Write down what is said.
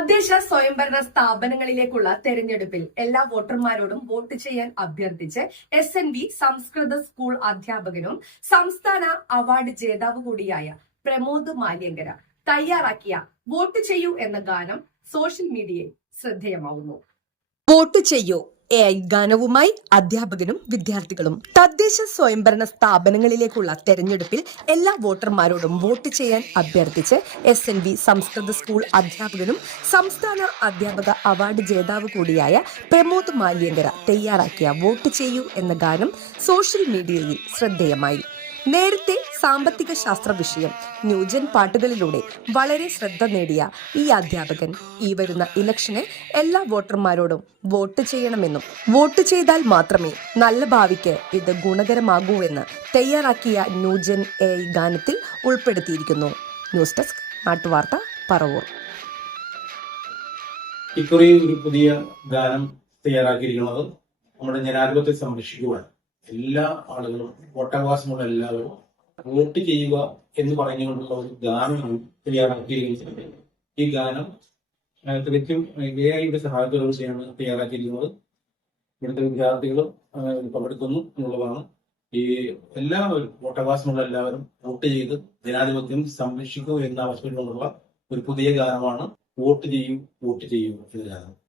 തദ്ദേശ സ്വയംഭരണ സ്ഥാപനങ്ങളിലേക്കുള്ള തെരഞ്ഞെടുപ്പിൽ എല്ലാ വോട്ടർമാരോടും വോട്ട് ചെയ്യാൻ അഭ്യർത്ഥിച്ച് SNV സംസ്കൃത സ്കൂൾ അധ്യാപകനും സംസ്ഥാന അവാർഡ് ജേതാവ് കൂടിയായ പ്രമോദ് മാല്യങ്കര തയ്യാറാക്കിയ വോട്ട് ചെയ്യൂ എന്ന ഗാനം സോഷ്യൽ മീഡിയയിൽ ശ്രദ്ധേയമാവുന്നു. വോട്ട് ചെയ്യൂ ഗാനവുമായി അധ്യാപകനും വിദ്യാർത്ഥികളും. തദ്ദേശ സ്വയംഭരണ സ്ഥാപനങ്ങളിലേക്കുള്ള തെരഞ്ഞെടുപ്പിൽ എല്ലാ വോട്ടർമാരോടും വോട്ട് ചെയ്യാൻ അഭ്യർത്ഥിച്ച് SNV സംസ്കൃത സ്കൂൾ അധ്യാപകനും സംസ്ഥാന അധ്യാപക അവാർഡ് ജേതാവ് കൂടിയായ പ്രമോദ് മാല്യങ്കര തയ്യാറാക്കിയ വോട്ട് ചെയ്യൂ എന്ന ഗാനം സോഷ്യൽ മീഡിയയിൽ ശ്രദ്ധേയമായി. നേരത്തെ സാമ്പത്തിക ശാസ്ത്ര വിഷയം ന്യൂജൻ പാട്ടുകളിലൂടെ വളരെ ശ്രദ്ധ നേടിയ ഈ അധ്യാപകൻ ഈ വരുന്ന ഇലക്ഷന് എല്ലാ വോട്ടർമാരോടും വോട്ട് ചെയ്യണമെന്നും വോട്ട് ചെയ്താൽ മാത്രമേ നല്ല ഭാവിക്ക് ഇത് ഗുണകരമാകൂവെന്ന് തയ്യാറാക്കിയ ന്യൂജൻ ഗാനത്തിൽ ഉൾപ്പെടുത്തിയിരിക്കുന്നു. ന്യൂസ് ഡെസ്ക് നാട്ടുവാർത്ത, പറവൂർ. ഇക്കുറി ഒരു പുതിയ ഗാനം തയ്യാറാക്കിയിരിക്കുന്നത് നമ്മുടെ ജനാധിപത്യത്തെ സംരക്ഷിക്കുവാൻ എല്ലാ ആളുകളും വോട്ടവകാശമുള്ള എല്ലാവരും വോട്ട് ചെയ്യുക എന്ന് പറഞ്ഞുകൊണ്ടുള്ള ഒരു ഗാനമാണ് തയ്യാറാക്കിയിരിക്കുന്നത്. ഈ ഗാനം തികച്ചും AI സഹായത്തോടുകൂടിയാണ് തയ്യാറാക്കിയിരിക്കുന്നത്. ഇവിടുത്തെ വിദ്യാർത്ഥികളും പങ്കെടുക്കുന്നു എന്നുള്ളതാണ്. ഈ എല്ലാവരും വോട്ടവകാശമുള്ള എല്ലാവരും വോട്ട് ചെയ്ത് ജനാധിപത്യം സംരക്ഷിക്കൂ എന്ന ആവശ്യപ്പെട്ടുകൊണ്ടുള്ള ഒരു പുതിയ ഗാനമാണ് വോട്ട് ചെയ്യൂ വോട്ട് ചെയ്യൂ എന്ന ഗാനം.